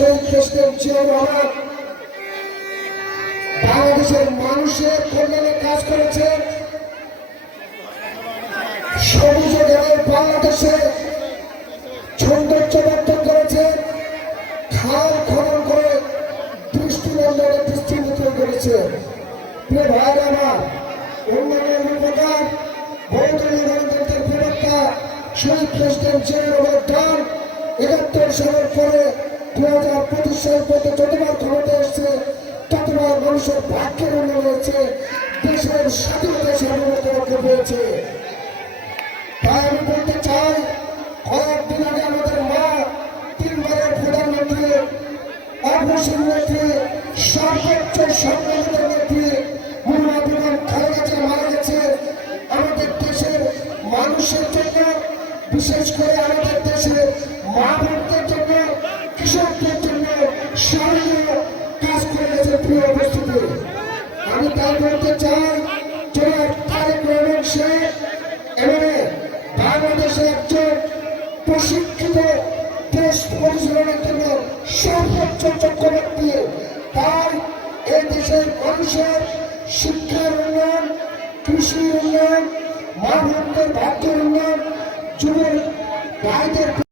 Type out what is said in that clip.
শহীদ president Ziaur Rahman বাংলাদেশের মানুষের কল্যাণে কাজ করেছেন। সবুজ বাংলাদেশে সৌন্দর্য বর্ধন করেছেন, খাল খনন করে দৃষ্টিনন্দনে দৃষ্টিমুদ্রণ করেছেন। প্রিয় ভাইরা আমার, উন্নয়নের রূপকার বহুদলীয় গণতন্ত্রের প্রবক্তা শহীদ প্রেসিডেন্ট জিয়াউর রহমান ৭১ সালের পরে ২০২৫ সাল পর্যন্ত যতবার ক্ষমতা এসছে ততবার মানুষের ভাগ্যের উন্নয়ন হয়েছে, দেশের স্বাধীনতা সার্বভৌমত্ব হয়েছে। তাই আমি বলতে চাই, কয়েকদিন আগে আমাদের মা ৩ বারের প্রধানমন্ত্রী, অগ্রসর নেত্রী, সর্বোচ্চ সম্মানিত নেত্রী বেগম খালেদা জিয়া মারা গেছে। আমাদের দেশের মানুষের জন্য, বিশেষ করে আমাদের দেশের মা বোনদের জন্য, কৃষকদের জন্য স্মরণীয় কাজ করে গেছে। প্রিয় উপস্থিতি, আমি তাই বলতে চাই, জনাব তারেক রহমান শেখ এবারে বাংলাদেশের একজন প্রশিক্ষিত দেশ পরিচালনার জন্য সর্বোচ্চ যোগ্য ব্যক্তি। তাই এই দেশের মানুষের শিক্ষার উন্নয়ন, কৃষি উন্নয়ন, মা বোনদের ভাগ্যের উন্নয়ন, যুব ভাইদের